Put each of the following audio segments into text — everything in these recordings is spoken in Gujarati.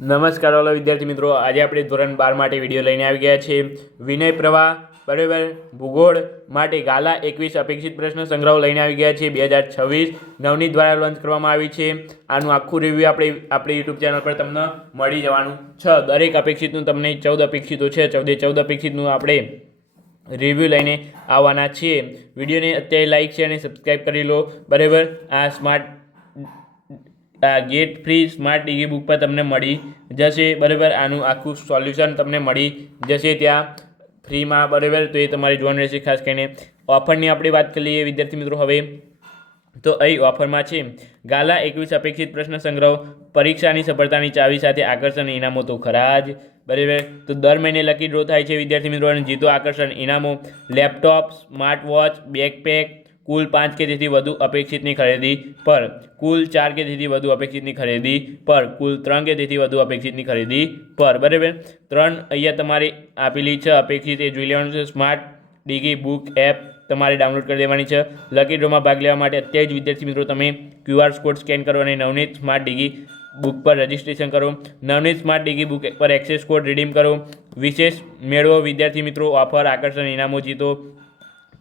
નમસ્કાર વાલા વિદ્યાર્થી મિત્રો, આજે આપણે ધોરણ 12 માટે વિડીયો લઈને આવી ગયા છે. વિનય પ્રવાહ બરાબર ભૂગોળ માટે ગાલા 21 અપેક્ષિત પ્રશ્ન સંગ્રહ લઈને આવી ગયા છે. 2026 નવનીત દ્વારા લોન્ચ કરવામાં આવી છે. આનું આખું રિવ્યૂ આપણી યુટ્યુબ ચેનલ પર તમને મળી જવાનું છે. દરેક અપેક્ષિતનું તમને 14 અપેક્ષિતો છે, 14 અપેક્ષિતનું આપણે રિવ્યૂ લઈને આવવાના છીએ. વિડીયોને અત્યારે લાઇક છે અને સબસ્ક્રાઈબ કરી લો બરાબર. આ get free smart degree book પર તમને મળી જશે બરાબર. આનું આખું સોલ્યુશન તમને મળી જશે ત્યાં ફ્રીમાં બરાબર. તો એ તમારે જોવાનું રહેશે. ખાસ કરીને ઓફરની આપણે વાત કરી લઈએ વિદ્યાર્થી મિત્રો. હવે તો અહીં ઓફરમાં છે ગાલા 21 અપેક્ષિત પ્રશ્ન સંગ્રહ, પરીક્ષાની સફળતાની ચાવી સાથે આકર્ષણ ઇનામો તો ખરા જ બરાબર. તો દર મહિને લકી ડ્રો થાય છે વિદ્યાર્થી મિત્રો, અને જીતો આકર્ષણ ઇનામો લેપટોપ, સ્માર્ટ વોચ, બેકપેક, કુલ 5 કે તેથી વધુ અપેક્ષિતની ખરીદી પર, કુલ 4 કે તેથી વધુ અપેક્ષિતની ખરીદી પર, કુલ 3 કે તેથી વધુ અપેક્ષિતની ખરીદી પર બરાબર. 3 અહીંયા તમારે આપેલી છે અપેક્ષિત, એ જોઈ લેવાનું છે. સ્માર્ટ ડિગ્રી બુક એપ તમારે ડાઉનલોડ કરી દેવાની છે. લકી ડ્રોમાં ભાગ લેવા માટે અત્યારે જ વિદ્યાર્થી મિત્રો તમે QR કોડ સ્કેન કરો અને નવનીત સ્માર્ટ ડિગ્રી બુક પર રજિસ્ટ્રેશન કરો. નવનીત સ્માર્ટ ડિગ્રી બુક પર એક્સેસ કોડ રિડીમ કરો. વિશેષ મેળવો વિદ્યાર્થી મિત્રો, ઓફર, આકર્ષણ, ઇનામો જીતો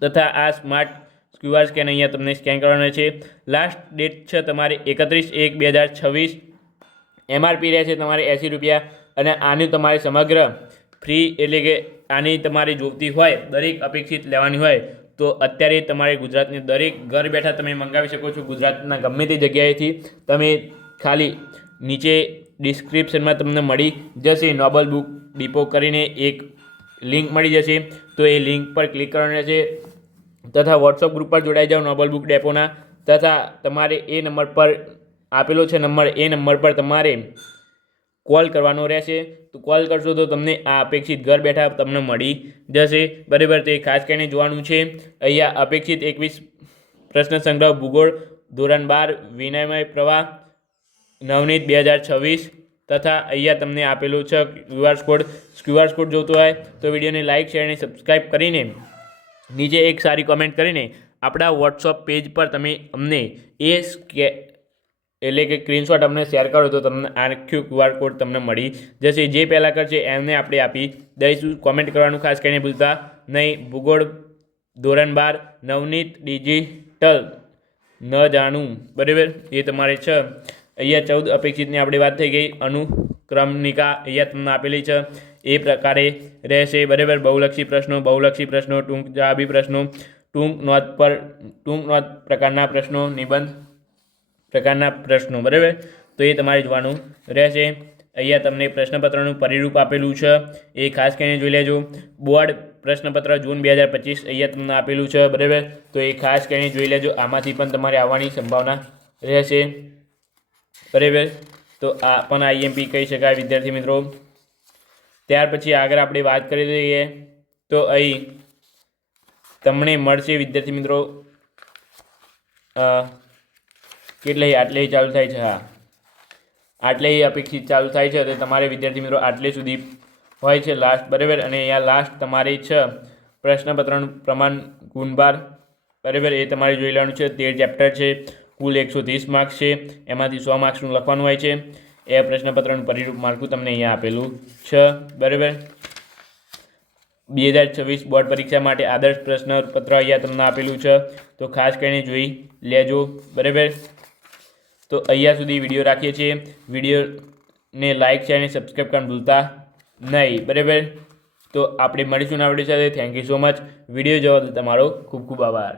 તથા આ સ્માર્ટ QR સ્કેન અહીંયા તમને સ્કેન કરવાનો છે. લાસ્ટ ડેટ છે તમારે 31/1/2026. MRP રહેશે તમારે 80 રૂપિયા. અને આનું તમારે સમગ્ર ફ્રી, એટલે કે આની તમારે જોઈતી હોય દરેક અપેક્ષિત લેવાની હોય તો અત્યારે તમારે ગુજરાતની દરેક ઘર બેઠા તમે મંગાવી શકો છો. ગુજરાતના ગમે તે જગ્યાએથી તમે ખાલી નીચે ડિસ્ક્રિપ્શનમાં તમને મળી જશે નોબલ બુક ડિપો કરીને એક લિંક મળી જશે. તો એ લિંક પર ક્લિક કરવાનું રહેશે તથા વોટ્સઅપ ગ્રુપ પર જોડાઈ જાઓ નોબલ બુક ડેપોના. તથા તમારે એ નંબર પર આપેલો છે નંબર, એ નંબર પર તમારે કોલ કરવાનો રહેશે. તો કોલ કરશો તો તમને આ અપેક્ષિત ઘર બેઠા તમને મળી જશે બરાબર. તે ખાસ કરીને જોવાનું છે અહીંયા અપેક્ષિત 21 પ્રશ્ન સંગ્રહ ભૂગોળ ધોરણ 12 વિનયમય પ્રવાહ નવનીત 2026 તથા અહીંયા તમને આપેલું છે QR કોડ જોતો હોય તો વિડીયોને લાઇક, શેર અને સબસ્ક્રાઈબ કરીને નીચે એક સારી કોમેન્ટ કરીને આપણા વોટ્સઅપ પેજ પર તમે અમને એટલે કે સ્ક્રીનશોટ અમને શેર કરો તો તમને આખું QR કોડ તમને મળી જશે. જે પહેલાં કરશે એમને આપણે આપી દઈશું. કોમેન્ટ કરવાનું ખાસ કરીને ભૂલતા નહીં. ભૂગોળ ધોરણ 12 નવનીત ડિજિટલ ન જાણવું બરાબર એ તમારે છે. અહીંયા 14 અપેક્ષિતની આપણે વાત થઈ ગઈ. અનુક્રમણિકા અહીંયા તમને આપેલી છે એ પ્રકારે રહેશે બરાબર. બહુલક્ષી પ્રશ્નો, ટૂંક જવાબી પ્રશ્નો, ટૂંક નોંધ પ્રકારના પ્રશ્નો, નિબંધ પ્રકારના પ્રશ્નો બરાબર. તો એ તમારે જોવાનું રહેશે. અહીંયા તમને પ્રશ્નપત્રનું પરિરૂપ આપેલું છે એ ખાસ કરીને જોઈ લેજો. બોર્ડ પ્રશ્નપત્ર જૂન 2025 અહીંયા તમને આપેલું છે બરાબર. તો એ ખાસ કરીને જોઈ લેજો. આમાંથી પણ તમારે આવવાની સંભાવના રહેશે બરાબર. તો આ પણ IMP કહી શકાય વિદ્યાર્થી મિત્રો. ત્યાર પછી આગળ આપણે વાત કરી દઈએ તો અહીં તમને મળશે વિદ્યાર્થી મિત્રો આટલે ચાલુ થાય છે. હા, આટલે અપેક્ષિત ચાલુ થાય છે. તો તમારે વિદ્યાર્થી મિત્રો આટલે સુધી હોય છે લાસ્ટ બરાબર. અને અહીંયા લાસ્ટ તમારે છે પ્રશ્નપત્રનું પ્રમાણ ગુણભાર બરાબર. એ તમારે જોઈ લેવાનું છે. 13 ચેપ્ટર છે, કુલ 130 માર્ક્સ છે, એમાંથી 100 માર્ક્સનું લખવાનું હોય છે. એ પ્રશ્નપત્રનું પરિરૂપ માળખું તમને અહીંયા આપેલું છે બરાબર. 2026 બોર્ડ પરીક્ષા માટે આદર્શ પ્રશ્નપત્ર અહીંયા તમને આપેલું છે. તો ખાસ કરીને જોઈ લેજો બરાબર. તો અહીંયા સુધી વિડીયો રાખીએ છીએ. વિડીયોને લાઇક, શેર અને સબસ્ક્રાઈબ કરવાનું ભૂલતા નહીં બરાબર. તો આપણે મળીશું ના વિડીયો સાથે. Thank you so much. Video જોવા તમારો ખૂબ ખૂબ આભાર.